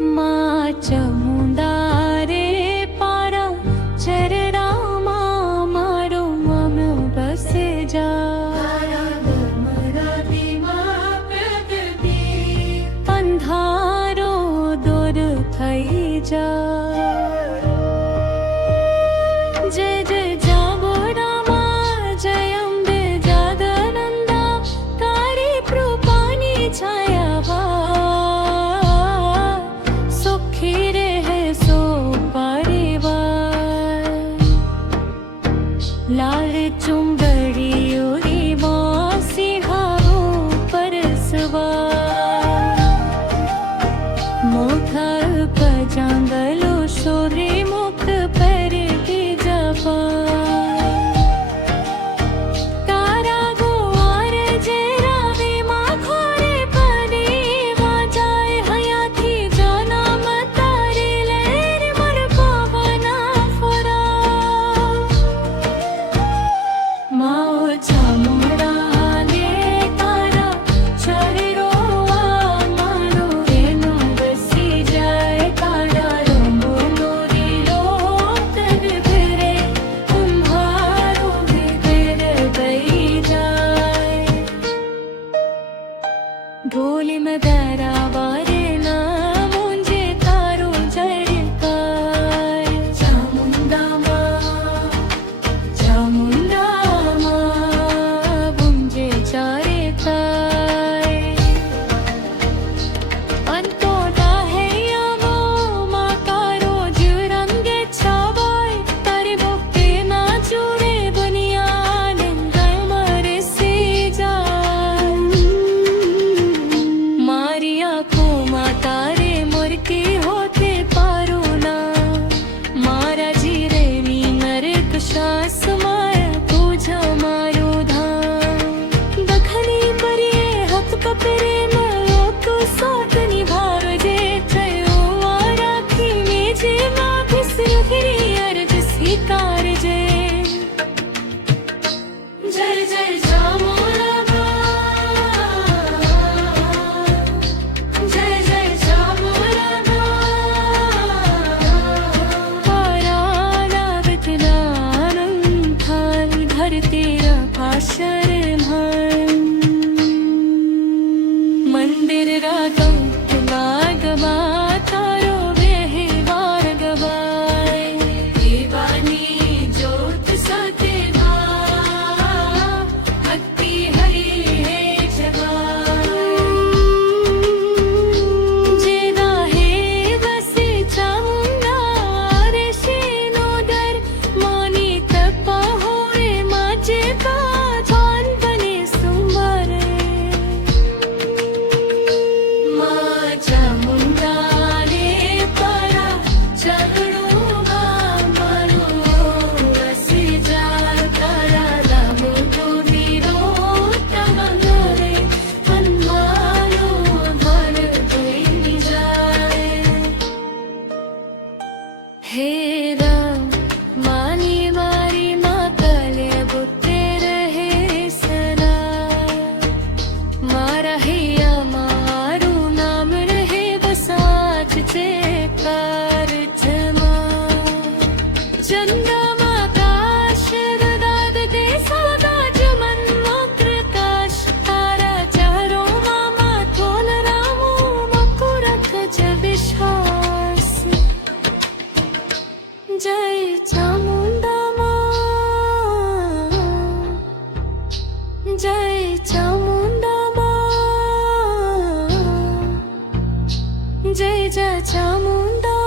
માં ચામુંડા રે પારા ચરણામાં મારો મન બસે જા અંધારો દૂર થઈ જા જય જય જાબોડામાં જય અંબે જાદનંદા તારી કૃપાની છાયા સુખી રહે સો પરિવાર લાલ ચુંબડીઓ રી વાસી હારો પરસવા મોખા પજાંગલો શોરે મુક્ત પરતી જવા તારા ગોવાર જે રાવે માં ખોરે પદેવા જાય હયાથી જનમ તારી લેર મર પવના ફરા માઓ ચામુંડા ને તારા ચરણો મારો એનો બસી જાય તારા રંગોનો રીલો તર ફરે અંધારો ભીતર ગઈ જાય ઢોલી में तारा वारे ना मुझे तारो जड़कार चामुंडा માં મુંજે ચારે થાય અંતો ડાહૈયામો માં તારો જીવ રંગે છવાય તારી ભક્તિ ના જોડે દુનિયાને ગમરે સી જાય મારી આંખોમાં તારે મૂર્તિ હોતે પારો ના મારા જીરેની નરક શ્વાસ માયા તુજ મારો ધામ દખની પરીએ હક પકરે લોક સોટ નિભાવજે થયો આ રાખી મેજે માં વિસરી અર્જ સ્વીકારજે જય જય ચામુંડા જય જય ચામુંડા પરાના વિતનાનંદ થાય ધરતી આશર મંદિર રાગમ વાગવા તારો વ્યવહાર ગવાય દીવાની જ્યોત સાથે ભક્તિ હરી હે જવાય જે દાહે વસે ચામુંડા રે શેનો દર માની તપા હોય માજે કા જાન બને સુંબરે માં ચામુંડા રે પરા ચરણોમાં મારો વસી જા તારા દામોદો દીરો તમંગરે મનમાનો ભર ગઈ જાય હે રામ માની મારી માં કલે બુતે રહે સના મારા હૈયા મારું નામ રહે બસાચ છે કારજમાં ચંદ્રમાં કાશ દાદ તે સદા જમન પ્રકાશ તારા ચારોમાં માથોન રામો મકુ રખ જ વિશ્વાસ જય ચામુંડા માં જય ચામુંડા માં જય જય ચામુંડા